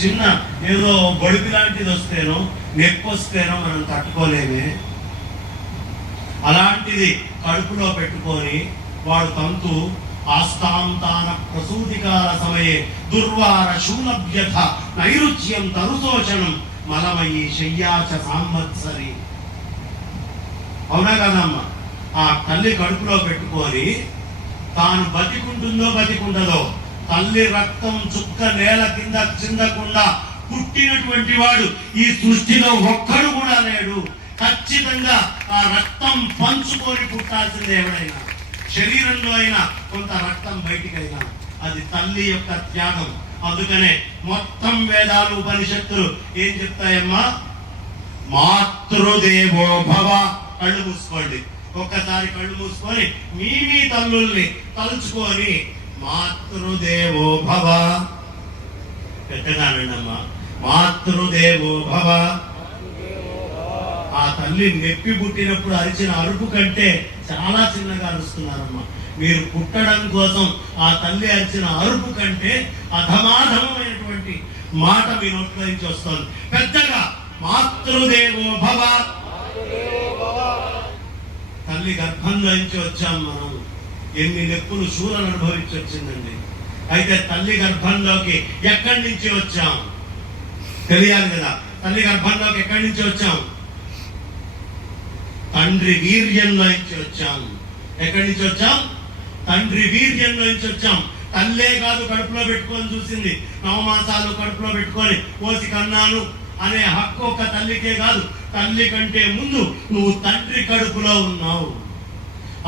చిన్న ఏదో బొడిపి లాంటిది వస్తేనో నొప్పి వస్తేనో మనం తట్టుకోలేమే. అలాంటిది కడుపులో పెట్టుకొని వాడు తంతు ఆస్తాంతాన ప్రసూతికాల సమయే దుర్వార శూలభ్యథ నైరుచ్యం తరుశోషణం మలమయి శయ్యాచ సాంవత్సరి. అవునా కదమ్మా? ఆ తల్లి కడుపులో పెట్టుకొని తాను బతికుంటుందో బతికుండదో, తల్లి రక్తం చుక్క నేల కింద చిందకుండా పుట్టినటువంటి వాడు ఈ సృష్టిలో ఒక్కడు కూడా లేడు. ఖచ్చితంగా ఆ రక్తం పంచుకొని పుట్టాల్సింది. ఎవడైనా శరీరంలో అయినా కొంత రక్తం బయటికైనా అది తల్లి యొక్క త్యాగం. అందుకనే మొత్తం వేదాలు ఉపనిషత్తులు ఏం చెప్తాయమ్మా? మాతృదేవో భవ. కళ్ళు మూసుకోండి, ఒక్కసారి కళ్ళు మూసుకొని మీ తల్లుల్ని తలుచుకొని మాతృదేవో భవ. పెట్టగానండమ్మా, మాతృదేవో భవ. ఆ తల్లి నొప్పి పుట్టినప్పుడు అరిచిన అరుపు కంటే చాలా చిన్నగా అరుస్తున్నారమ్మా. మీరు పుట్టడం కోసం ఆ తల్లి అరిచిన అరుపు కంటే అధమాధమైనటువంటి మాట మీ నోట్లో నుంచి వస్తుంది. పెద్దగా మాతృదేవో భవ. తల్లి గర్భంలో నుంచి వచ్చాం మనం. ఎన్ని నొప్పులు శూలను అనుభవించి వచ్చిందండి. అయితే తల్లి గర్భంలోకి ఎక్కడి నుంచి వచ్చాం తెలియాలి కదా. తల్లి గర్భంలోకి ఎక్కడి నుంచి వచ్చాం? తండ్రి వీర్యంలో నుంచి వచ్చాం. ఎక్కడి నుంచి వచ్చాం? తండ్రి వీర్యంలో నుంచి వచ్చాం. తల్లే కాదు కడుపులో పెట్టుకొని చూసింది. నవమాసాలు కడుపులో పెట్టుకొని పోసి కన్నాను అనే హక్కు ఒక తల్లికే కాదు, తల్లి కంటే ముందు నువ్వు తండ్రి కడుపులో ఉన్నావు.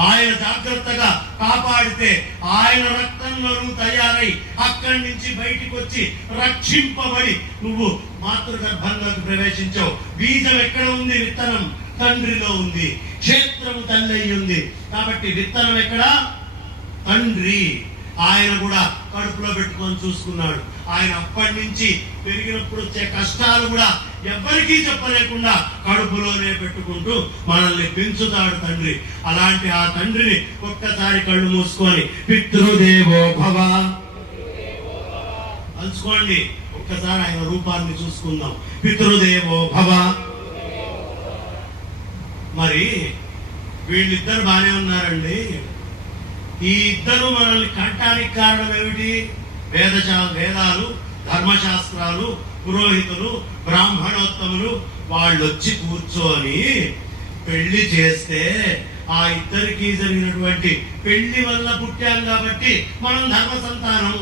ఆయన జాగ్రత్తగా కాపాడితే ఆయన రక్తంలో నువ్వు తయారై అక్కడి నుంచి బయటికి వచ్చి రక్షింపబడి నువ్వు మాతృగర్భంలోకి ప్రవేశించావు. బీజం ఎక్కడ ఉంది? విత్తనం తండ్రిలో ఉంది. క్షేత్రం తల్లి అయి ఉంది. కాబట్టి విత్తనం ఎక్కడ? తండ్రి. ఆయన కూడా కడుపులో పెట్టుకొని చూసుకున్నాడు. ఆయన అప్పటి నుంచి పెరిగినప్పుడు వచ్చే కష్టాలు కూడా ఎవ్వరికీ చెప్పలేకుండా కడుపులోనే పెట్టుకుంటూ మనల్ని పెంచుతాడు తండ్రి. అలాంటి ఆ తండ్రిని ఒక్కసారి కళ్ళు మూసుకొని పితృదేవో భవ అలుచుకోండి. ఒక్కసారి ఆయన రూపాన్ని చూసుకుందాం. పితృదేవో భవ. మరి వీళ్ళిద్దరు బానే ఉన్నారండి. ఈ ఇద్దరు మనల్ని కంటానికి కారణం ఏమిటి? వేదాలు, ధర్మశాస్త్రాలు, పురోహితులు, బ్రాహ్మణోత్తములు వాళ్ళు వచ్చి కూర్చొని పెళ్లి చేస్తే ఆ ఇద్దరికి జరిగినటువంటి పెళ్లి వల్ల పుట్టాం కాబట్టి మనం ధర్మ సంతానం.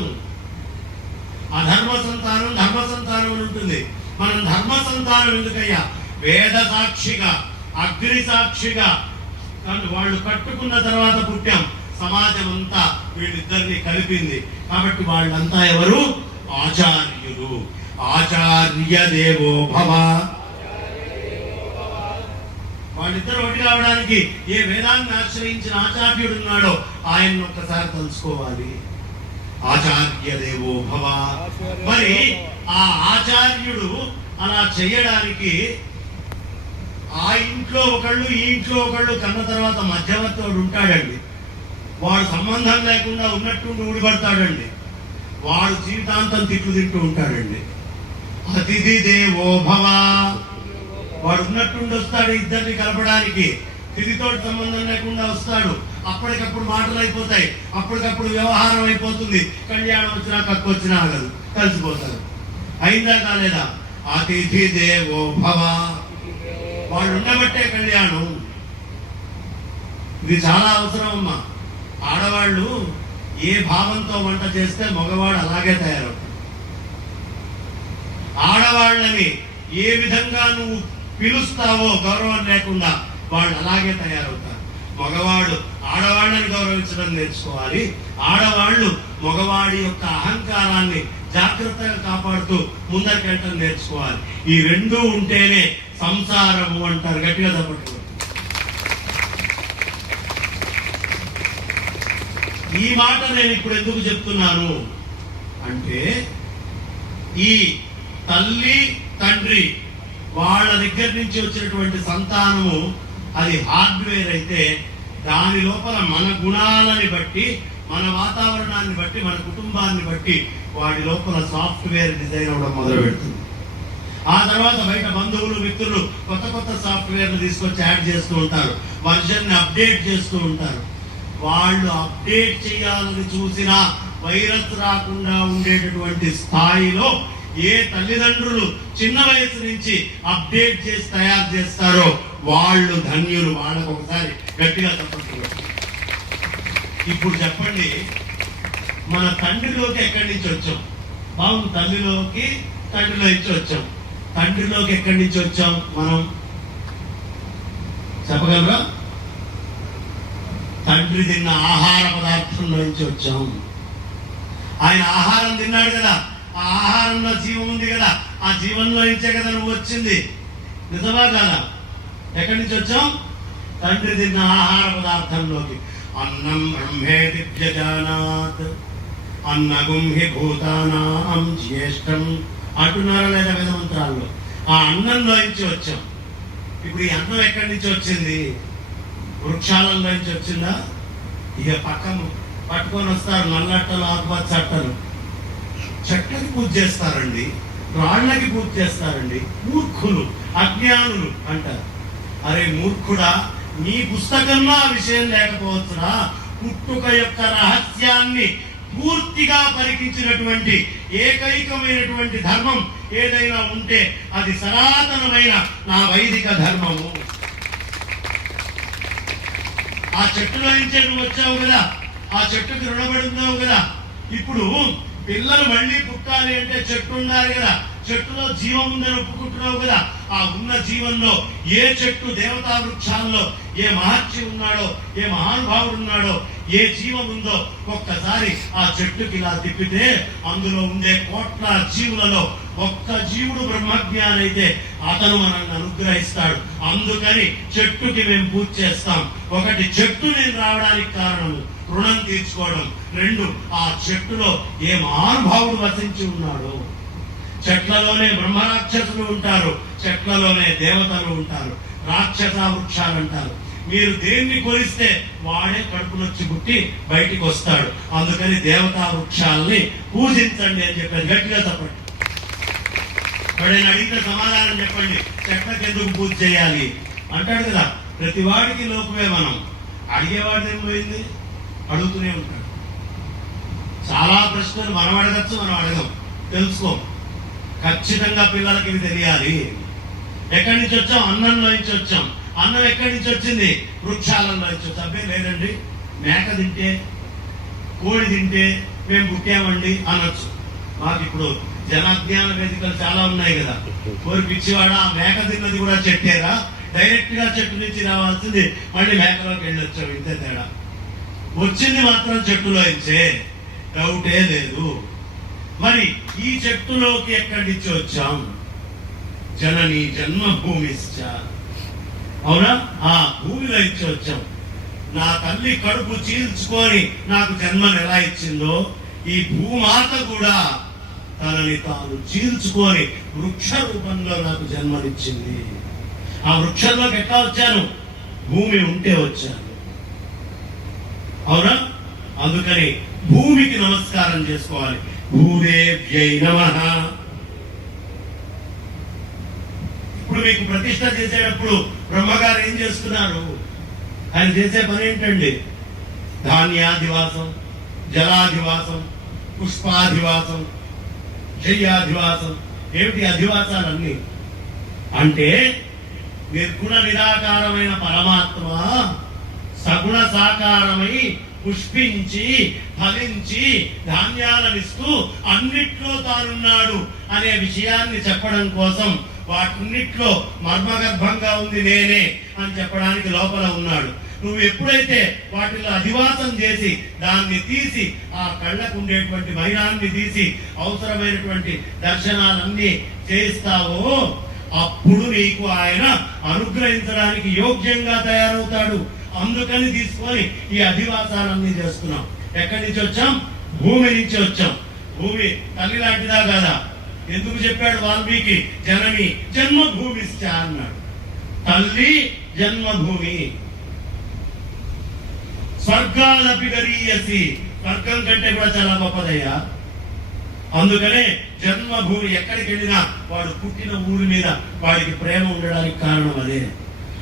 అధర్మ సంతానం ధర్మ సంతానం అని ఉంటుంది. మనం ధర్మ సంతానం ఎందుకయ్యా? వేద సాక్షిగా, అగ్ని సాక్షిగా వాళ్ళు కట్టుకున్న తర్వాత పుట్టాం. సమాజం అంతా వీళ్ళిద్దరిని కలిపింది. కాబట్టి వాళ్ళంతా ఎవరు? ఆచార్యులు. ఆచార్య దేవో భవ. వాళ్ళిద్దరు ఒకటి కావడానికి ఏ వేదాన్ని ఆశ్రయించిన ఆచార్యుడు ఉన్నాడో ఆయన్ని ఒక్కసారి తెలుసుకోవాలి. ఆచార్య దేవో భవ. మరి ఆ ఆచార్యుడు అలా చేయడానికి ఆ ఇంట్లో ఒకళ్ళు ఈ ఇంట్లో ఒకళ్ళు కన్న తర్వాత మధ్యవర్తి వాడు ఉంటాడండి. వాడు సంబంధం లేకుండా ఉన్నట్టుండి ఊడిపడతాడండి. వాడు జీవితాంతం తిట్లు తింటూ ఉంటాడండి. అతిథి దేవో భవ. వాడు ఉన్నట్టుండి వస్తాడు ఇద్దరిని కలపడానికి. తిథితోటి సంబంధం లేకుండా వస్తాడు. అప్పటికప్పుడు మాటలు అయిపోతాయి, అప్పటికప్పుడు వ్యవహారం అయిపోతుంది. కళ్యాణం వచ్చినా కక్కు వచ్చినా ఆగదు, కలిసిపోతారు. అయిందా కాలేదా? అతిథి దేవో భవ. వాళ్ళు ఉండబట్టే కళ్యాణం. ఇది చాలా అవసరం అమ్మా. ఆడవాళ్ళు ఏ భావంతో వంట చేస్తే మగవాడు అలాగే తయారవుతాడు. ఆడవాళ్ళని ఏ విధంగా నువ్వు పిలుస్తావో గౌరవం లేకుండా వాళ్ళు అలాగే తయారవుతారు. మగవాడు ఆడవాళ్ళని గౌరవించడం నేర్చుకోవాలి. ఆడవాళ్ళు మగవాడి యొక్క అహంకారాన్ని జాగ్రత్తగా కాపాడుతూ ముందరికెళ్ళటం నేర్చుకోవాలి. ఈ రెండూ ఉంటేనే సంసారము అంటారు. గట్టిగా తప్పట్టు. ఈ మాట నేను ఇప్పుడు ఎందుకు చెప్తున్నాను అంటే, ఈ తల్లి తండ్రి వాళ్ళ దగ్గర నుంచి వచ్చినటువంటి సంతానము అది హార్డ్వేర్ అయితే దాని లోపల మన గుణాలని బట్టి మన వాతావరణాన్ని బట్టి, మన కుటుంబాన్ని బట్టి వాడి లోపల సాఫ్ట్వేర్ డిజైన్ అవ్వడం మొదలు పెడుతుంది. ఆ తర్వాత బయట బంధువులు, మిత్రులు కొత్త కొత్త సాఫ్ట్వేర్లు తీసుకొచ్చి యాడ్ చేస్తూ ఉంటారు, వర్జన్ని అప్డేట్ చేస్తూ ఉంటారు. వాళ్ళు అప్డేట్ చేయాలని చూసినా వైరస్ రాకుండా ఉండేటటువంటి స్థాయిలో ఏ తల్లిదండ్రులు చిన్న వయసు నుంచి అప్డేట్ చేసి తయారు చేస్తారో వాళ్ళు ధన్యులు. వాళ్ళకు ఒకసారి గట్టిగా తప్పట్టు. ఇప్పుడు చెప్పండి, మన తండ్రిలోకి ఎక్కడి నుంచి వచ్చాం? బాబు, తల్లిలోకి తండ్రిలో నుంచి వచ్చాం. తండ్రిలోకి ఎక్కడి నుంచి వచ్చాం మనం చెప్పగలరా? తండ్రి తిన్న ఆహార పదార్థంలో నుంచి వచ్చాం. ఆయన ఆహారం తిన్నాడు కదా, ఆ ఆహారంలో జీవం ఉంది కదా, ఆ జీవంలో నుంచే కదా నువ్వు వచ్చింది. నిజమా కాదా? ఎక్కడి నుంచి వచ్చాం? తండ్రి తిన్న ఆహార పదార్థంలోకి. అన్నం బ్రహ్మేతి వ్యజానాత్ అన్నగుం హి భూతానాం జ్యేష్ఠం అంటున్నారా లేదా వేద మంత్రాల్లో? ఆ అన్నంలో నుంచి వచ్చాం. ఇప్పుడు ఈ అన్నం ఎక్కడి నుంచి వచ్చింది? వృక్షాలలో నుంచి వచ్చిందా? ఇక పక్కన పట్టుకొని వస్తారు నల్లట్టలు, ఆకుపచ్చ అట్టలు. చెట్లకి పూజ చేస్తారండి, రాళ్ళకి పూజ చేస్తారండి. మూర్ఖులు, అజ్ఞానులు అంటారు. అరే మూర్ఖుడా, నీ పుస్తకంలో ఆ విషయం లేకపోవచ్చురా. పుట్టుక యొక్క రహస్యాన్ని పూర్తిగా పరికించినటువంటి ఏకైకమైనటువంటి ధర్మం ఏదైనా ఉంటే అది సనాతనమైన నా వైదిక ధర్మము. ఆ చెట్టులో నుంచే నువ్వు వచ్చావు కదా, ఆ చెట్టుకి రుణపడుతున్నావు కదా. ఇప్పుడు పిల్లలు మళ్ళీ పుట్టాలి అంటే చెట్టు ఉండాలి కదా, చెట్టులో జీవం ఉందని ఒప్పుకుంటున్నావు కదా. ఆ ఉన్న జీవంలో ఏ చెట్టు, దేవతా వృక్షాల్లో ఏ మహర్షి ఉన్నాడో, ఏ మహానుభావుడు ఉన్నాడో, ఏ జీవం ఉందో ఒక్కసారి ఆ చెట్టుకి ఇలా తిప్పితే అందులో ఉండే కోట్ల జీవులలో ఒక్క జీవుడు బ్రహ్మజ్ఞాని అయితే అతను మనల్ని అనుగ్రహిస్తాడు. అందుకని చెట్టుకి మేము పూజ చేస్తాం. ఒకటి, చెట్టు నేను రావడానికి కారణం రుణం తీర్చుకోవడం. రెండు, ఆ చెట్టులో ఏ మహానుభావుడు వసించి ఉన్నాడో. చెట్లలోనే బ్రహ్మరాక్షసులు ఉంటారు, చెట్లలోనే దేవతలు ఉంటారు. రాక్షస వృక్షాలు అంటారు. మీరు దేన్ని కొలిస్తే వాడే కడుపునొచ్చి పుట్టి బయటికి వస్తాడు. అందుకని దేవతా వృక్షాలని పూజించండి అని చెప్పారు. గట్టిగా చెప్పండి. ఎవడైనా అడిగితే సమాధానం చెప్పండి. చెట్లకు ఎందుకు పూజ చేయాలి అంటాడు కదా. ప్రతి వాడికి లోపమే. మనం అడిగేవాడిని ఏం పోయింది, అడుగుతూనే ఉంటాడు. చాలా ప్రశ్నలు మనం అడగచ్చు, మనం అడగం, తెలుసుకోం. ఖచ్చితంగా పిల్లలకి ఇవి తెలియాలి. ఎక్కడి నుంచి వచ్చాం? అన్నంలో నుంచి వచ్చాం. అన్నం ఎక్కడి నుంచి వచ్చింది? వృక్షాలలో నుంచి వచ్చాం. అబ్బే లేదండి, మేక తింటే, కోడి తింటే మేము పుట్టామండి అనొచ్చు. మాకు ఇప్పుడు జనాజ్ఞాన వేదికలు చాలా ఉన్నాయి కదా. కోరి పిచ్చివాడ, ఆ మేక తిన్నది కూడా చెట్టేరా, డైరెక్ట్ గా చెట్టు నుంచి రావాల్సింది మళ్ళీ మేకలోకి వెళ్ళొచ్చావు. ఇంతే తేడా. వచ్చింది మాత్రం చెట్టులో ఇచ్చే, డౌటే లేదు. మరి ఈ చెట్టులోకి ఎక్కడి నుంచి వచ్చాం? జనని జన్మభూమిశ్చ, అవునా? ఆ భూమిలో నుంచి వచ్చాం. నా తల్లి కడుపు చీల్చుకొని నాకు జన్మను ఎలా ఇచ్చిందో, ఈ భూమాత కూడా తనని తాను చీల్చుకొని వృక్ష రూపంలో నాకు జన్మనిచ్చింది. ఆ వృక్షంలోకి ఎట్లా వచ్చాను? భూమి ఉంటే వచ్చాను, అవునా? అందుకని భూమికి నమస్కారం చేసుకోవాలి. భూదేవ్యై నమః. ఇప్పుడు మీకు ప్రతిష్ట చేసేటప్పుడు బ్రహ్మగారు ఏం చేస్తున్నారు? ఆయన చేసే పని ఏంటండి? ధాన్యాధివాసం, జలాధివాసం, పుష్పాధివాసం, శయ్యాధివాసం. ఏమిటి అధివాసాలన్నీ అంటే? నిర్గుణ నిరాకారమైన పరమాత్మ సగుణ సాకారమై పుష్పించి ఫలించి ధాన్యాలనిస్తూ అన్నిట్లో తానున్నాడు అనే విషయాన్ని చెప్పడం కోసం వాటిన్నిట్లో మర్మగర్భంగా ఉంది నేనే అని చెప్పడానికి లోపల ఉన్నాడు. నువ్వు ఎప్పుడైతే వాటిలో అధివాసం చేసి దాన్ని తీసి ఆ కళ్ళకు ఉండేటువంటి మైనాన్ని తీసి అవసరమైనటువంటి దర్శనాలన్నీ చేయిస్తావో అప్పుడు నీకు ఆయన అనుగ్రహించడానికి యోగ్యంగా తయారవుతాడు. అందుకని తీసుకొని ఈ అధివాసాలన్నీ చేస్తున్నాం. ఎక్కడి నుంచి వచ్చాం? భూమి నుంచి వచ్చాం. భూమి తల్లి లాంటిదా కాదా? ఎందుకు చెప్పాడు వాల్మీకి? జనని జన్మభూమిశ్చ అన్నాడు. తల్లి జన్మభూమి. స్వర్గాలపి గరీయసి స్వర్గం కంటే కూడా చాలా గొప్పదయ్యా. అందుకనే జన్మభూమి ఎక్కడికి వెళ్ళినా వాడు పుట్టిన ఊరి మీద వాడికి ప్రేమ ఉండడానికి కారణం అదే.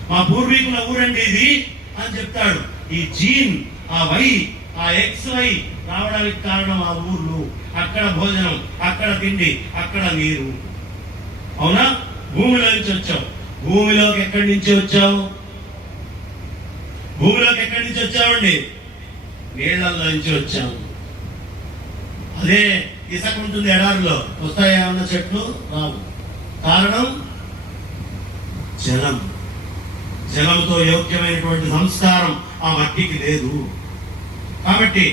మా పూర్వీకుల ఊరండి ఇది అని చెప్తాడు. ఈ జీన్, ఆ వై, ఆ XY రావడానికి కారణం ఆ ఊర్లు, అక్కడ భోజనం, అక్కడ తిండి, అక్కడ నీరు. అవునా? భూమిలో నుంచి వచ్చావు. భూమిలోకి ఎక్కడి నుంచి వచ్చావు? భూమిలోకి ఎక్కడి నుంచి వచ్చావండి? నీళ్లలో నుంచి వచ్చాము. అదే ఇసుక ఉంటుంది ఎడారిలో, వస్తాయేమన్నా చెట్లు? రావు. కారణం జలం. జలంతో యోగ్యమైనటువంటి సంస్కారం ఆ మట్టికి లేదు. కాబట్టి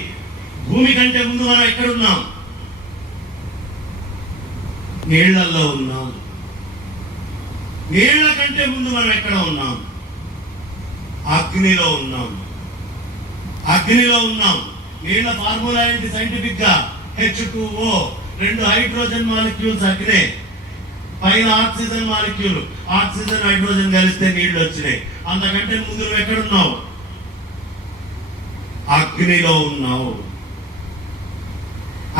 భూమి కంటే ముందు మనం ఎక్కడున్నాం? నీళ్లలో ఉన్నాం. నీళ్ల కంటే ముందు మనం ఎక్కడ ఉన్నాం? అగ్నిలో ఉన్నాం. అగ్నిలో ఉన్నాం. నీళ్ల ఫార్ములా ఏంటి సైంటిఫిక్ గా? H2O, 2 హైడ్రోజన్ మాలిక్యూల్స్ అగ్నే, పైన ఆక్సిజన్ మాలిక్యూల్, ఆక్సిజన్ హైడ్రోజన్ కలిస్తే నీళ్లు వచ్చినాయి. అంతకంటే ముందు నువ్వు ఎక్కడున్నావు? అగ్నిలో ఉన్నావు.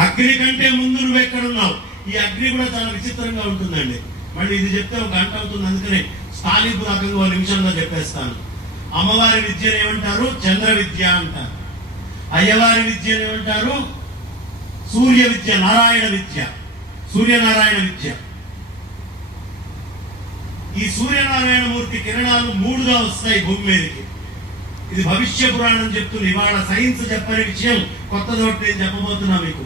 అగ్ని కంటే ముందు నువ్వు ఎక్కడున్నావు? ఈ అగ్ని కూడా చాలా విచిత్రంగా ఉంటుందండి. మళ్ళీ ఇది చెప్తే ఒక గంట అవుతుంది, అందుకని స్థానికు రకంగా 1 నిమిషంలో చెప్పేస్తాను. అమ్మవారి విద్యను ఏమంటారు? చంద్ర విద్య అంటారు. అయ్యవారి విద్యను ఏమంటారు? సూర్య విద్య, నారాయణ విద్య, సూర్యనారాయణ విద్య. ఈ సూర్యనారాయణ మూర్తి కిరణాలు 3గా వస్తాయి భూమి మీదకి. ఇది భవిష్య పురాణం చెప్తుంది. ఇవాళ సైన్స్ చెప్పని విషయం కొత్తదోటి నేను చెప్పబోతున్నా మీకు.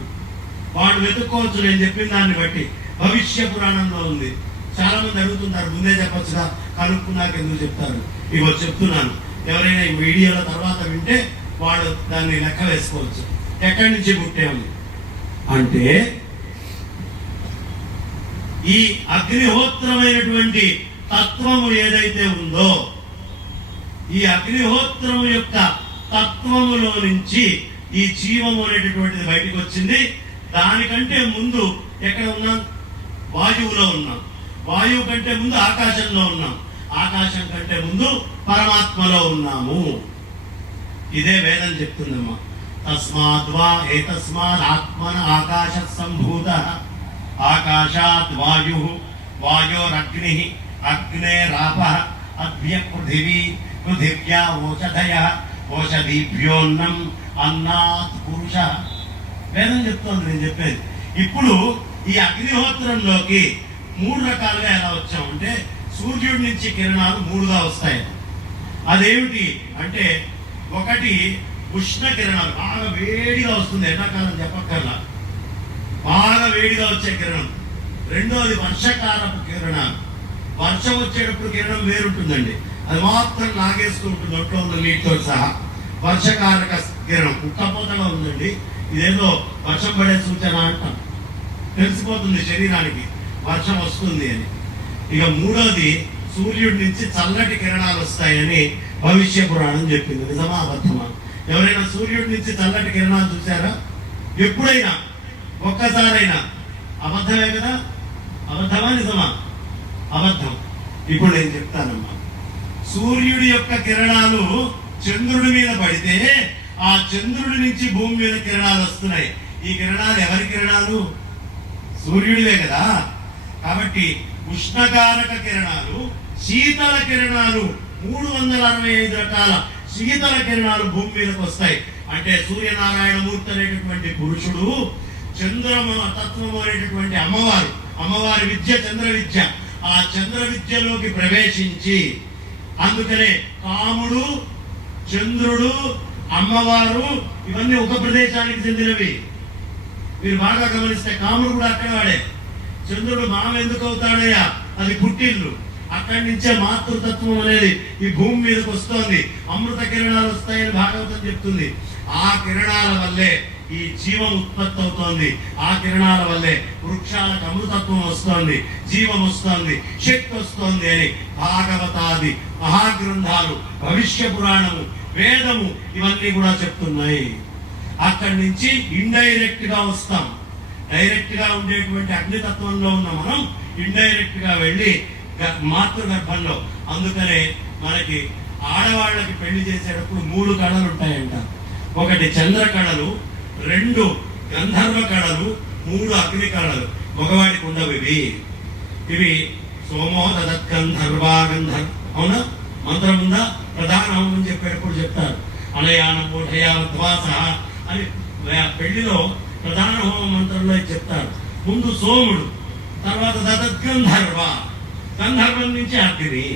వాడు వెతుక్కోవచ్చు నేను చెప్పిన దాన్ని బట్టి. భవిష్య పురాణంలో ఉంది. చాలా మంది అడుగుతుంటారు, ముందే చెప్పొచ్చుగా, కనుక్కున్నాక ఎందుకు చెప్తారు? ఇగో చెప్తున్నాను. ఎవరైనా ఈ వీడియోల తర్వాత వింటే వాడు దాన్ని లెక్క వేసుకోవచ్చు. ఎక్కడి నుంచి పుట్టాము అంటే, ఈ అగ్నిహోత్రమైనటువంటి తత్వము ఏదైతే ఉందో, ఈ అగ్నిహోత్రము యొక్క తత్వములో నుంచి ఈ జీవము అనేటటువంటిది బయటకు వచ్చింది. దానికంటే ముందు ఎక్కడ ఉన్నాం? వాయువులో ఉన్నాం. వాయువు కంటే ముందు ఆకాశంలో ఉన్నాం. ఆకాశం కంటే ముందు పరమాత్మలో ఉన్నాము. ఇదే వేదం చెప్తుందమ్మా. తస్మాద్వా ఏతస్మాత్ ఆత్మన ఆకాశ సంభూత, ఆకాశాత్ వాయు, వాయోరగ్ని, అగ్నేరాప, అద్భ్య పృథివీ, పృథివ్యా ఓషధయ, ఓషధీభ్యోన్నం, అన్నాత్ పురుష. వేదం చెప్తోంది, నేను చెప్పేది. ఇప్పుడు ఈ అగ్నిహోత్రంలోకి 3 రకాలుగా ఎలా వచ్చామంటే, సూర్యుడి నుంచి కిరణాలు 3గా వస్తాయి. అదేమిటి అంటే, ఒకటి ఉష్ణ కిరణాలు, బాగా వేడిగా వస్తుంది, ఎండాకాలం చెప్పక్కర్లా, బాగా వేడిగా వచ్చే కిరణం. రెండోది వర్షకాలపు కిరణాలు. వర్షం వచ్చేటప్పుడు కిరణం వేరుంటుందండి, అది మాత్రం లాగేస్తూ ఉంటుంది ఒంట్లో ఉన్న నీటితో సహా. వర్షకారక కిరణం ఉక్కపోతగా ఉందండి, ఇదేదో వర్షం పడే సూచన అంటాం, తెలిసిపోతుంది శరీరానికి వర్షం వస్తుంది అని. ఇక మూడోది సూర్యుడి నుంచి చల్లటి కిరణాలు వస్తాయని భవిష్య పురాణం చెప్పింది. నిజమా అబద్ధమా? ఎవరైనా సూర్యుడి నుంచి చల్లటి కిరణాలు చూసారా? ఎప్పుడైనా ఒక్కసారైనా? అబద్ధమే కదా. అబద్ధమా నిజమా? అబద్ధం. ఇప్పుడు నేను చెప్తానమ్మా. సూర్యుడి యొక్క కిరణాలు చంద్రుడి మీద పడితే ఆ చంద్రుడి నుంచి భూమి మీద కిరణాలు వస్తున్నాయి. ఈ కిరణాలు ఎవరి కిరణాలు? సూర్యుడివే కదా. కాబట్టి ఉష్ణకారక కిరణాలు, శీతల కిరణాలు, 365 రకాల శీతల కిరణాలు భూమి మీదకి వస్తాయి. అంటే సూర్యనారాయణ మూర్తి అనేటటువంటి పురుషుడు, చంద్రమ తత్వము అనేటటువంటి అమ్మవారు, అమ్మవారి విద్య చంద్ర విద్య, ఆ చంద్ర విద్యలోకి ప్రవేశించి, అందుకనే కాముడు, చంద్రుడు, అమ్మవారు ఇవన్నీ ఒక ప్రదేశానికి చెందినవి. మీరు బాగా గమనిస్తే కాముడు కూడా అక్కడ వాడే. చంద్రుడు మామ ఎందుకు అవుతాడయ్యా? అది పుట్టిల్లు. అక్కడి నుంచే మాతృతత్వం అనేది ఈ భూమి మీదకి వస్తోంది. అమృత కిరణాలు వస్తాయని భాగవతం చెప్తుంది. ఆ కిరణాల వల్లే ఈ జీవం ఉత్పత్తి అవుతోంది. ఆ కిరణాల వల్లే వృక్షాలకు అమృతత్వం వస్తోంది, జీవం వస్తోంది, శక్తి వస్తోంది అని భాగవతాది మహాగ్రంథాలు, భవిష్య పురాణము, వేదము ఇవన్నీ కూడా చెప్తున్నాయి. అక్కడి నుంచి ఇండైరెక్ట్ గా వస్తాం. డైరెక్ట్ గా ఉండేటువంటి అగ్నితత్వంలో ఉన్న మనం ఇండైరెక్ట్ గా వెళ్ళి మాతృగర్భంలో. అందుకనే మనకి ఆడవాళ్ళకి పెళ్లి చేసేటప్పుడు 3 కళలు ఉంటాయంట. ఒకటి చంద్ర కళలు, 2 గంధర్వ కళలు, 3 అగ్ని కళలు. మగవాడికి ఉండవు ఇవి సోమో తదత్గంధర్వా అవునా? మంత్రం ఉందా? ప్రధాన హోమం చెప్పేటప్పుడు చెప్తారు అనయానమూఢయాధ్వాస అని. పెళ్లిలో ప్రధాన హోమ మంత్రంలో చెప్తారు. ముందు సోముడు, తర్వాత తదత్గంధర్వ, గంధర్వం నుంచి అగ్ని.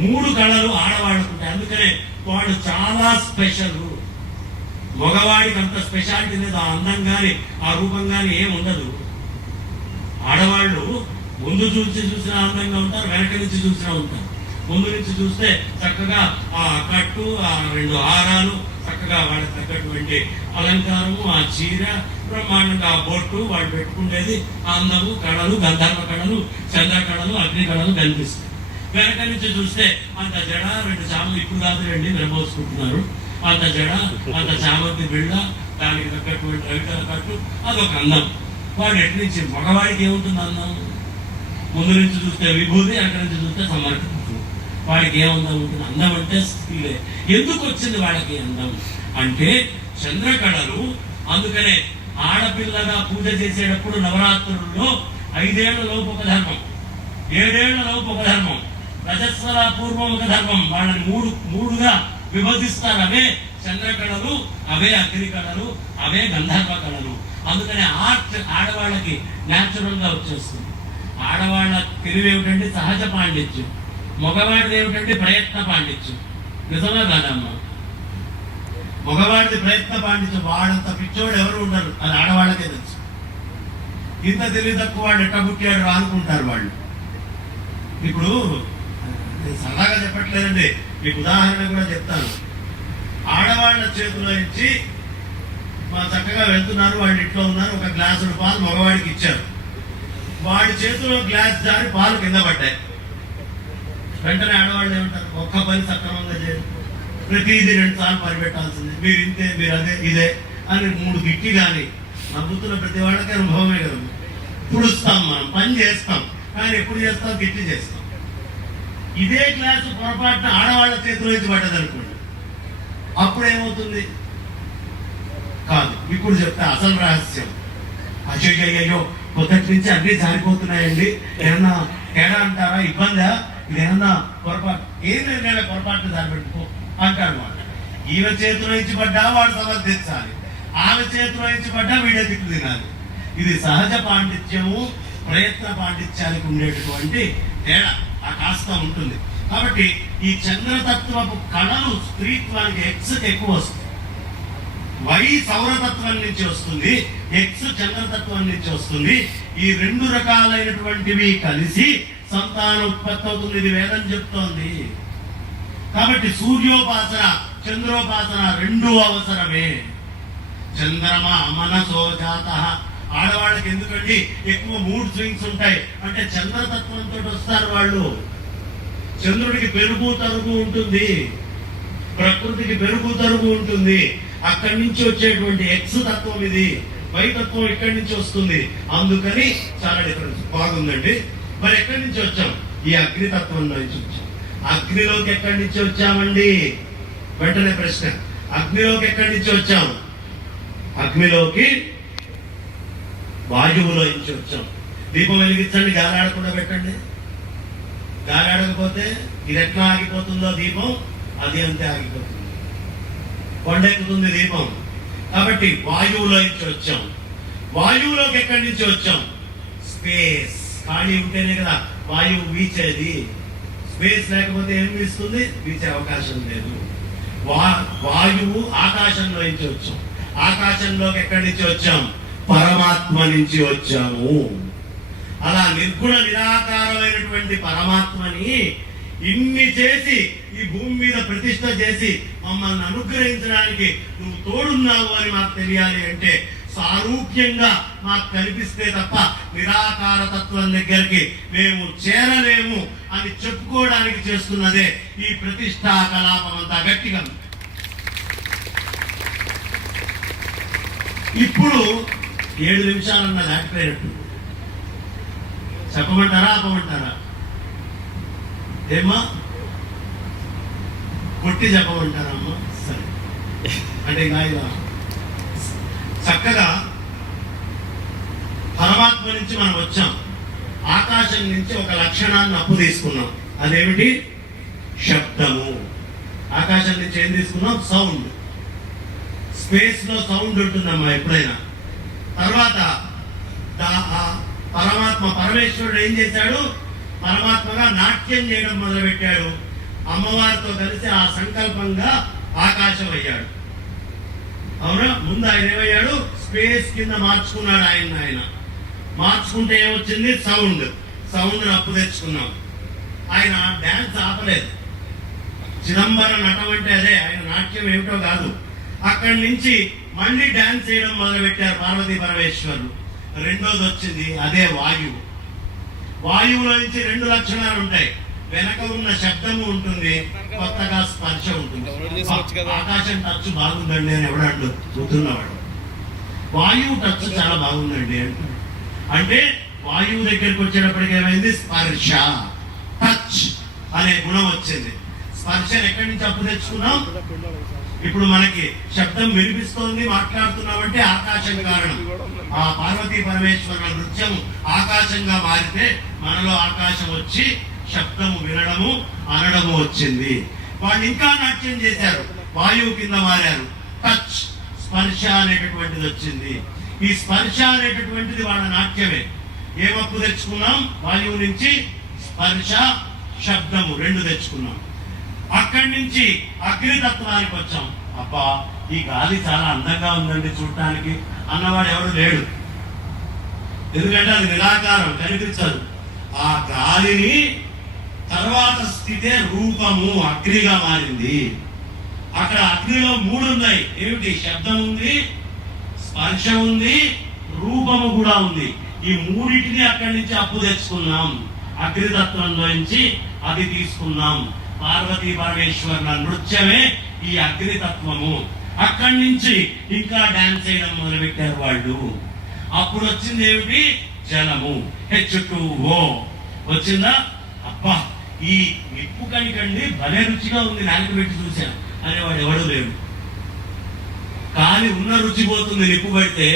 3 కళలు ఆడవాళ్ళకు ఉంటాయి. అందుకనే వాడు చాలా స్పెషల్. మగవాడికి అంత స్పెషాలిటీ లేదు. ఆ అందం కానీ ఆ రూపం కానీ ఏమి ఉండదు. ఆడవాళ్ళు ముందు చూసినా అందంగా ఉంటారు, వెనక నుంచి చూసినా ఉంటారు. ముందు నుంచి చూస్తే చక్కగా ఆ కట్టు, ఆ 2 హారాలు, చక్కగా వాళ్ళకి తగ్గటువంటి అలంకారము, ఆ చీర, బ్రహ్మాండంగా ఆ బొట్టు, వాళ్ళు పెట్టుకునేది అందము, కళలు, గంధర్వ కళలు, చంద్ర కళలు, అగ్ని కళలు కనిపిస్తాయి. వెనక నుంచి చూస్తే అంత జడ, 2 చామలు, ఇప్పుడు కాదు రండి విరమోసుకుంటున్నారు, అంత జడ, అంత చామంతి బిళ్ళ, దానికి తగ్గటువంటి రవికల కట్టు, అదొక అందం. వాడు ఎటు నుంచి మగవాడికి ఏముంటుంది అందం? ముందు నుంచి చూస్తే విభూతి, అక్కడి నుంచి చూస్తే సమర్థం. వాడికి ఏమందం ఉంటుంది? అందం అంటే స్త్రీలే. ఎందుకు వచ్చింది వాళ్ళకి అందం అంటే చంద్రకళలు. అందుకనే ఆడపిల్లగా పూజ చేసేటప్పుడు నవరాత్రుల్లో 5 ఏళ్లలోపు ఒక ధర్మం, 7 ఏళ్లలోపు ఒక ధర్మం, రజస్వర పూర్వం ఒక ధర్మం. వాళ్ళని మూడుగా విభజిస్తారు. అవే చంద్రకళలు, అవే అగ్ని కళలు, అవే గంధర్వ కళలు. అందుకనే ఆర్ట్ ఆడవాళ్ళకి న్యాచురల్ గా వచ్చేస్తుంది. ఆడవాళ్ళ తెలివి ఏమిటంటే సహజ పాండిత్యం, మగవాడిది ఏమిటంటే ప్రయత్న పాండిత్యం. నిజమా కాదమ్మా? మగవాడిది ప్రయత్న పాండిత్యం. వాడంత పిచ్చోడు ఎవరు ఉండరు, అది ఆడవాళ్ళకే తెలుసు. ఇంత తెలివి తక్కువ వాడు ఎట్ట పుట్టాడు అనుకుంటారు వాళ్ళు. ఇప్పుడు నేను సరదాగా చెప్పట్లేదండి, మీకు ఉదాహరణ కూడా చెప్తాను. ఆడవాళ్ళ చేతిలో ఇచ్చి మా చక్కగా వెళ్తున్నారు, వాళ్ళు ఇంట్లో ఉన్నారు, ఒక గ్లాసుడు పాలు మగవాడికి ఇచ్చారు. వాడి చేతిలో గ్లాస్ జారి పాలు కింద పడ్డాయి. వెంటనే ఆడవాళ్ళు ఏమంటారు? ఒక్క పని సక్రమంగా చేయరు, ప్రతిదీ 2 సార్లు పరిపెట్టాల్సింది, మీరు ఇంతే, మీరు అదే, ఇదే అని 3 గిట్టి. కానీ నవ్వుతున్న ప్రతి వాళ్ళకి అనుభవమే కదా. పుడుస్తాం, మనం పని చేస్తాం, కానీ ఎప్పుడు చేస్తాం? గిట్టి చేస్తాం. ఇదే గ్లాసు పొరపాటున ఆడవాళ్ళ చేతిలో నుంచి పడ్డదనుకోండి, అప్పుడేమవుతుంది? కాదు, ఇప్పుడు చెప్తే అసలు రహస్యం. అయ్యో పొద్దుటి నుంచి అన్ని జారిపోతున్నాయండి, ఏమన్నా తేడా అంటారా? ఇబ్బందా? ఇది ఏమన్నా పొరపాటు? ఏం లేదు, పొరపాటు జారిపెట్టుకో అంటాడు వాడు. ఈమె చేతిలో ఇచ్చి పడ్డా వాడు సమర్థించాలి, ఆమె చేతిలో ఇచ్చి పడ్డా వీడే తిట్లు తినాలి. ఇది సహజ పాండిత్యము, ప్రయత్న పాండిత్యానికి ఉండేటటువంటి తేడా ఆ కాస్త ఉంటుంది. కాబట్టి ఈ చంద్రతత్వపు కళలు స్త్రీత్వానికి ఎక్స్కి ఎక్కువ వస్తుంది. వై సౌరతత్వం నుంచి వస్తుంది, ఎక్స్ చంద్రతత్వం నుంచి వస్తుంది. ఈ 2 రకాలైనటువంటివి కలిసి సంతాన ఉత్పత్తి అవుతుంది. ఇది వేదం చెప్తోంది. కాబట్టి సూర్యోపాసన, చంద్రోపాసన 2 అవసరమే. చంద్రమా మనసో జాత. ఆడవాళ్ళకి ఎందుకండి ఎక్కువ మూడ్ స్వింగ్స్ ఉంటాయి అంటే చంద్రతత్వంతో వస్తారు వాళ్ళు. చంద్రుడికి పెరుగు తరుగు ఉంటుంది, ప్రకృతికి పెరుగు తరుగు ఉంటుంది. అక్కడి నుంచి వచ్చేటువంటి ఎక్స్ తత్వం ఇది, వై తత్వం ఇక్కడి నుంచి వస్తుంది. అందుకని చాలా డిఫరెన్స్. బాగుందండి. మరి ఎక్కడి నుంచి వచ్చాం? ఈ అగ్నితత్వంలో నుంచి వచ్చాం. అగ్నిలోకి ఎక్కడి నుంచి వచ్చామండి? వెంటనే ప్రశ్న, అగ్నిలోకి ఎక్కడి నుంచి వచ్చాం? అగ్నిలోకి వాయువులో నుంచి వచ్చాం. దీపం వెలిగించండి, గాలి ఆడకుండా పెట్టండి. గాలి ఆడకపోతే ఇది ఎట్లా ఆగిపోతుందో దీపం, అది అంతే ఆగిపోతుంది, కొండెక్కుతుంది దీపం. కాబట్టి వాయువులో నుంచి వచ్చాం. వాయువులోకి ఎక్కడి నుంచి వచ్చాం? స్పేస్. ఖాళీ ఉంటేనే కదా వాయువు వీచేది. స్పేస్ లేకపోతే ఏం వీస్తుంది? వీచే అవకాశం లేదు. వాయువు ఆకాశంలో నుంచి వచ్చాం. ఆకాశంలోకి ఎక్కడి నుంచి వచ్చాం? పరమాత్మ నుంచి వచ్చాము. అలా నిర్గుణ నిరాకారమైనటువంటి పరమాత్మని ఇన్ని చేసి ఈ భూమి మీద ప్రతిష్ట చేసి మమ్మల్ని అనుగ్రహించడానికి నువ్వు తోడున్నావు అని మాకు తెలియాలి అంటే సారూప్యంగా మాకు కనిపిస్తే తప్ప నిరాకార తత్వం దగ్గరికి మేము చేరలేము అని చెప్పుకోవడానికి చేస్తున్నదే ఈ ప్రతిష్టా కలాపం అంతా. గట్టిగా ఇప్పుడు 7 నిమిషాలన్నా దాటిపోయినట్టు. చెప్పమంటారా ఆపమంటారా? ఏమ్మా కొట్టి చెప్పమంటారా అమ్మా? సరే అంటే ఇలా చక్కగా పరమాత్మ నుంచి మనం వచ్చాం. ఆకాశం నుంచి ఒక లక్షణాన్ని అప్పు తీసుకున్నాం. అదేమిటి? శబ్దము. ఆకాశం నుంచి ఏం తీసుకున్నాం? సౌండ్. స్పేస్ లో సౌండ్ ఉంటుందమ్మా ఎప్పుడైనా. తర్వాత పరమాత్మ పరమేశ్వరుడు ఏం చేశాడు? పరమాత్మగా నాట్యం చేయడం మొదలుపెట్టాడు. అమ్మవారితో కలిసి ఆ సంకల్పంగా ఆకాశం అయ్యాడు. అవునా? ముందు ఆయన ఏమయ్యాడు? స్పేస్ కింద మార్చుకున్నాడు. ఆయన మార్చుకుంటే ఏమొచ్చింది? సౌండ్. సౌండ్ అప్పు తెచ్చుకున్నాం. ఆయన డాన్స్ ఆపలేదు. చిదంబర నటం అంటే అదే, ఆయన నాట్యం ఏమిటో కాదు. అక్కడి నుంచి మళ్ళీ డాన్స్ చేయడం మొదలుపెట్టారు పార్వతీ పరమేశ్వరులు. రెండోది వచ్చింది, అదే వాయువు. వాయువులో నుంచి రెండు లక్షణాలు ఉంటాయి. వెనక ఉన్న శబ్దము ఉంటుంది, కొత్తగా స్పర్శ ఉంటుంది. ఆకాశం టచ్ బాగుందండి అని ఎవడంటు కూతున్నవాడు. వాయువు టచ్ చాలా బాగుందండి అంటే వాయువు దగ్గరికి వచ్చేటప్పటికి ఏమైంది? స్పర్శ, టచ్ అనే గుణం వచ్చింది. స్పర్శను ఎక్కడి నుంచి అప్పు తెచ్చుకున్నాం? ఇప్పుడు మనకి శబ్దం వినిపిస్తోంది, మాట్లాడుతున్నామంటే ఆకాశం కారణం. ఆ పార్వతీ పరమేశ్వరుల నృత్యం ఆకాశంగా మారితే మనలో ఆకాశం వచ్చి శబ్దము వినడము అనడము వచ్చింది. వాళ్ళు ఇంకా నాట్యం చేశారు, వాయువు కింద మారారు. టచ్, స్పర్శ అనేటటువంటిది వచ్చింది. ఈ స్పర్శ అనేటటువంటిది వాళ్ళ నాట్యమే. ఏమప్పు తెచ్చుకున్నాం? వాయువు నుంచి స్పర్శ, శబ్దము రెండు తెచ్చుకున్నాం. అక్కడి నుంచి అగ్నితత్వానికి వచ్చాం. అబ్బా, ఈ గాలి చాలా అందంగా ఉందండి చూడటానికి అన్నవాడు ఎవడు లేడు. ఎందుకంటే అది నిరాకారం, కనిపించదు. ఆ గాలిని తర్వాత స్థితే రూపము, అగ్నిగా మారింది. అక్కడ అగ్నిలో మూడు ఉన్నాయి. ఏమిటి? శబ్దం ఉంది, స్పర్శ ఉంది, రూపము కూడా ఉంది. ఈ మూడింటిని అక్కడి నుంచి అప్పు తెచ్చుకున్నాం. అగ్నితత్వంలో నుంచి అది తీసుకున్నాం. పార్వతీ పరమేశ్వరుల నృత్యమే ఈ అగ్నితత్వము. అక్కడి నుంచి ఇంకా డాన్స్ చేయడం మొదలుపెట్టారు వాళ్ళు. అప్పుడు వచ్చింది ఏమిటి? జలము, H2O వచ్చిందా? అబ్బా, ఈ నిప్పు కనికండి భలే రుచిగా ఉంది, నాలుక పెట్టి చూశాను అనేవాడు ఎవడు లేడు. కానీ ఉన్న రుచి పోతుంది నిప్పు పెడితే.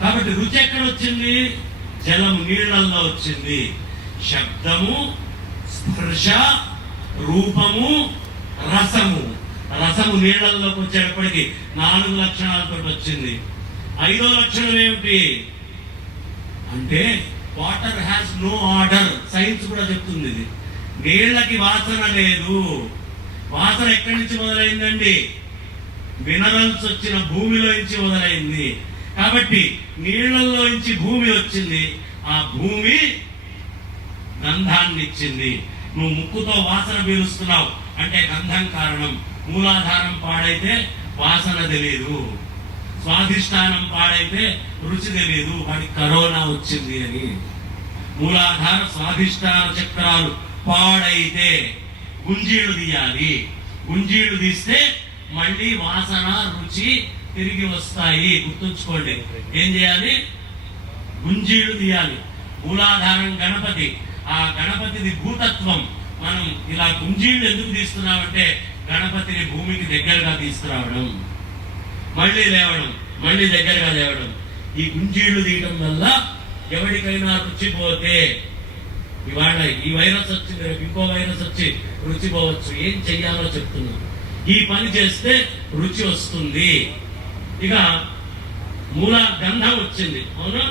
కాబట్టి రుచి ఎక్కడ వచ్చింది? జలము, నీళ్లలో వచ్చింది. శబ్దము, స్పర్శ, రూపము, రసము. రసము నీళ్లలోకి వచ్చేటప్పటికి 4 లక్షణాలతో వచ్చింది. 5వ లక్షణం ఏమిటి అంటే water has no order. Science కూడా చెప్తుంది ఇది. నీళ్లకి వాసన లేదు. వాసన ఎక్కడి నుంచి మొదలైందండి? మినరల్స్ వచ్చిన భూమిలో నుంచి మొదలైంది. కాబట్టి నీళ్లలో నుంచి భూమి వచ్చింది. ఆ భూమి గంధాన్ని ఇచ్చింది. నువ్వు ముక్కుతో వాసన పీలుస్తున్నావు అంటే గంధం కారణం. మూలాధారం పాడైతే వాసన తెలియదు, స్వాధిష్టానం పాడైతే రుచి తెలియదు. వాడికి కరోనా వచ్చింది అని. మూలాధార స్వాధిష్టాన చక్రాలు పాడైతే గుంజీళ్లు తీయాలి. గుంజీళ్లు తీస్తే మళ్ళీ వాసన, రుచి తిరిగి వస్తాయి. గుర్తుంచుకోండి. ఏం చేయాలి? గుంజీళ్లు తీయాలి. మూలాధారం గణపతి. ఆ గణపతిది భూతత్వం. మనం ఇలా గుంజీళ్లు ఎందుకు తీస్తున్నామంటే గణపతిని భూమికి దగ్గరగా తీసుకురావడం, మళ్ళీ లేవడం, మళ్ళీ దగ్గరగా లేవడం. ఈ గుంజీళ్లు తీయటం వల్ల ఎవరికైనా రుచిపోతే, ఇవాళ ఈ వైరస్ వచ్చింది, రేపు ఇంకో వైరస్ వచ్చి రుచిపోవచ్చు. ఏం చెయ్యాలో చెప్తున్నాను. ఈ పని చేస్తే రుచి వస్తుంది. ఇక మూల గంధం వచ్చింది. అవునా?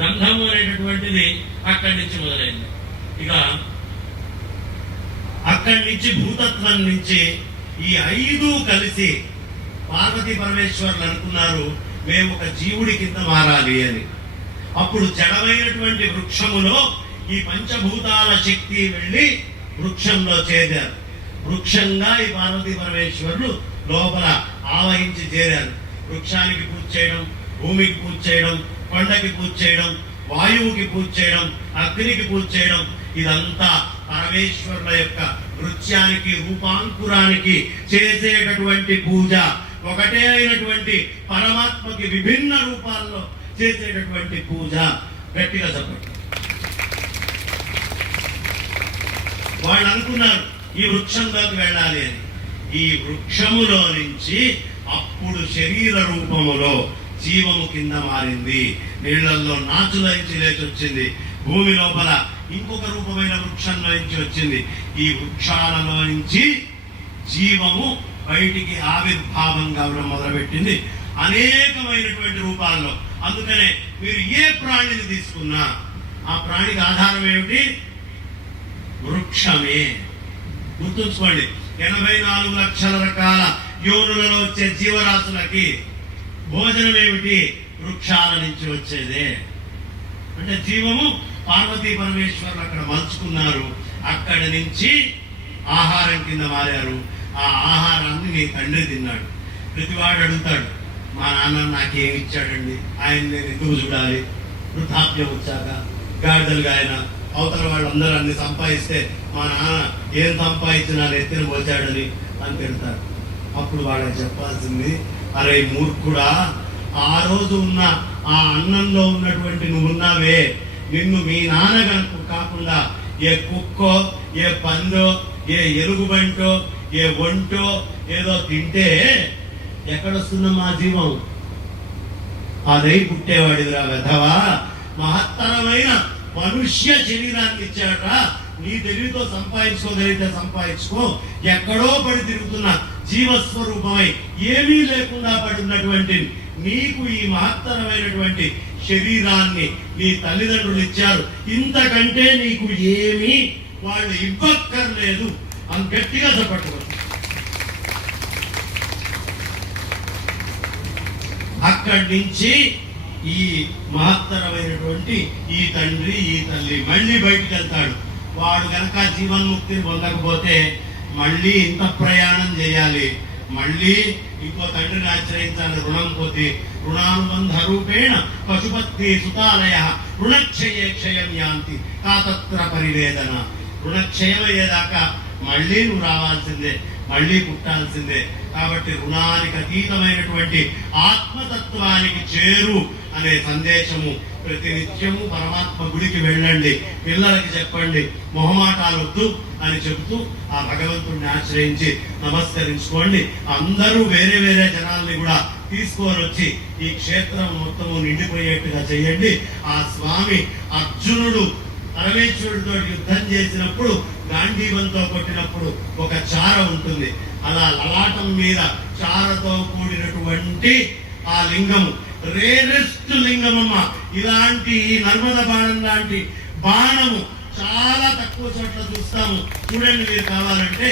గంధము అనేటటువంటిది అక్కడి నుంచి మొదలైంది. ఇక అక్కడి నుంచి భూతత్వం నుంచి ఈ 5 కలిసి పార్వతీ పరమేశ్వరులు అనుకున్నారు మేము ఒక జీవుడి కింద మారాలి అని. అప్పుడు జడమైనటువంటి వృక్షములో ఈ పంచభూతాల శక్తి వెళ్ళి వృక్షంలో చేరారు. వృక్షంగా ఈ పార్వతీ పరమేశ్వరులు లోపల ఆవహించి చేరారు. వృక్షానికి పూజ చేయడం, భూమికి పూజ చేయడం, కొండకి పూజ చేయడం, వాయువుకి పూజ చేయడం, అగ్నికి పూజ చేయడం, ఇదంతా పరమేశ్వరుల యొక్క నృత్యానికి, రూపాంకురానికి చేసేటటువంటి పూజ. ఒకటే అయినటువంటి పరమాత్మకి విభిన్న రూపాల్లో చేసేటటువంటి పూజ. గట్టిగా చెప్పండి. వాళ్ళు అనుకున్నారు ఈ వృక్షంలోకి వెళ్ళాలి అని. ఈ వృక్షములో నుంచి అప్పుడు శరీర రూపములో జీవము కింద మారింది. నీళ్లలో నాచులోంచి లేచి వచ్చింది. భూమి లోపల ఇంకొక రూపమైన వృక్షంలో నుంచి వచ్చింది. ఈ వృక్షాలలో నుంచి జీవము బయటికి ఆవిర్భావం కావడం మొదలుపెట్టింది అనేకమైనటువంటి రూపాల్లో. అందుకనే మీరు ఏ ప్రాణిని తీసుకున్నా ఆ ప్రాణికి ఆధారం ఏమిటి? వృక్షమే. గుర్తుంచుకోండి, 84 లక్షల రకాల యోనులలో వచ్చే జీవరాశులకి భోజనం ఏమిటి? వృక్షాల నుంచి వచ్చేదే. అంటే జీవము పార్వతీ పరమేశ్వరులు అక్కడ మలుచుకున్నారు. అక్కడి నుంచి ఆహారం కింద మారారు. ఆ ఆహారాన్ని నీ తండ్రి తిన్నాడు. ప్రతివాడు అడుగుతాడు, మా నాన్న నాకేమి ఇచ్చాడండి, ఆయన నేను ఎందుకు చూడాలి? వృద్ధాప్యం వచ్చాక గాడిదలుగా ఆయన అవతల వాళ్ళందరూ అన్ని సంపాదిస్తే మా నాన్న ఏం సంపాదించినా ఎత్తిన పోచాడని అని తిడతారు. అప్పుడు వాళ్ళకి చెప్పాల్సింది, అరే మూర్ఖుడా, ఆ రోజు ఉన్న ఆ అన్నంలో ఉన్నటువంటి నువ్వున్నావే, నిన్ను మీ నాన్న కనుక కాకుండా ఏ కుక్కో, ఏ పందో, ఏ ఎలుగుబంటో, ఏ ఒంటో ఏదో తింటే ఎక్కడొస్తున్నా మా జీవం? అదై పుట్టేవాడిదిరా వెధవా. మహత్తరమైన మనుష్య శరీరాన్ని ఇచ్చాడ్రా. నీ తెలివితో సంపాదించుకోగలిగితే సంపాదించుకో. ఎక్కడో పడి తిరుగుతున్న జీవస్వరూపమై ఏమీ లేకుండా పడినటువంటి నీకు ఈ మహత్తరమైనటువంటి శరీరాన్ని నీ తల్లిదండ్రులు ఇచ్చారు. ఇంతకంటే నీకు ఏమీ వాళ్ళు ఇవ్వక్కర్లేదు అని గట్టిగా చెప్పట్టుకోవచ్చు. అక్కడి నుంచి ఈ మహత్తరమైనటువంటి ఈ తండ్రి ఈ తల్లి మళ్ళీ బయటికి వెళ్తాడు. వాడు కనుక జీవన్ముక్తిని పొందకపోతే మళ్ళీ ఇంత ప్రయాణం చేయాలి. మళ్ళీ ఇంకో తండ్రిని ఆశ్రయించాలి. రుణం కొద్ది రుణానుబంధ రూపేణ పశుపత్ని సుతాలయ రుణక్షయే క్షయం యాంతి కాతత్ర పరివేదన. రుణక్షయం అయ్యేదాకా మళ్ళీ నువ్వు రావాల్సిందే, మళ్ళీ పుట్టాల్సిందే. కాబట్టి రుణానికి అతీతమైనటువంటి ఆత్మతత్వానికి చేరు అనే సందేశము ప్రతినిత్యము పరమాత్మ గుడికి వెళ్ళండి, పిల్లలకి చెప్పండి, మొహమాటాలొద్దు అని చెబుతూ ఆ భగవంతుడిని ఆశ్రయించి నమస్కరించుకోండి. అందరూ వేరే వేరే జనాల్ని కూడా తీసుకొని వచ్చి ఈ క్షేత్రం మొత్తము నిండిపోయేట్టుగా చేయండి. ఆ స్వామి అర్జునుడు పరమేశ్వరుడితో యుద్ధం చేసినప్పుడు గాంధీవంతో కొట్టినప్పుడు ఒక చార ఉంటుంది. అలా లలాటం మీద చారతో కూడినటువంటి ఆ లింగము రేరెస్ట్ లింగమమ్మ. ఇలాంటి నర్మద బాణం లాంటి బాణము చాలా తక్కువ చోట్ల చూస్తాము. చూడండి, మీరు కావాలంటే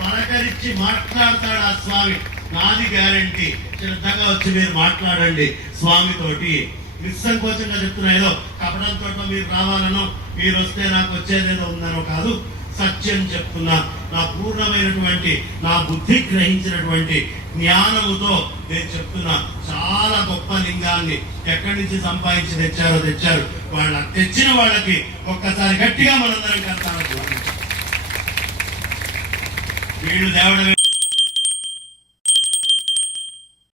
పలకరించి మాట్లాడతాడు ఆ స్వామి. నాది గ్యారంటీ. శ్రద్ధగా వచ్చి మీరు మాట్లాడండి స్వామితోటి. నిస్సంకోచంగా చెప్తున్నా, ఏదో కపడంతో మీరు రావాలనో మీరు వస్తే నాకు వచ్చేదేదో ఉందనో కాదు. సత్యం చెప్తున్నా. నా పూర్ణమైనటువంటి నా బుద్ధి గ్రహించినటువంటి జ్ఞానముతో నేను చెప్తున్నా. చాలా గొప్ప లింగాన్ని ఎక్కడి నుంచి సంపాదించి తెచ్చారు. వాళ్ళ తెచ్చిన వాళ్ళకి ఒక్కసారి గట్టిగా మనందరం కడతాను. వీళ్ళు దేవడ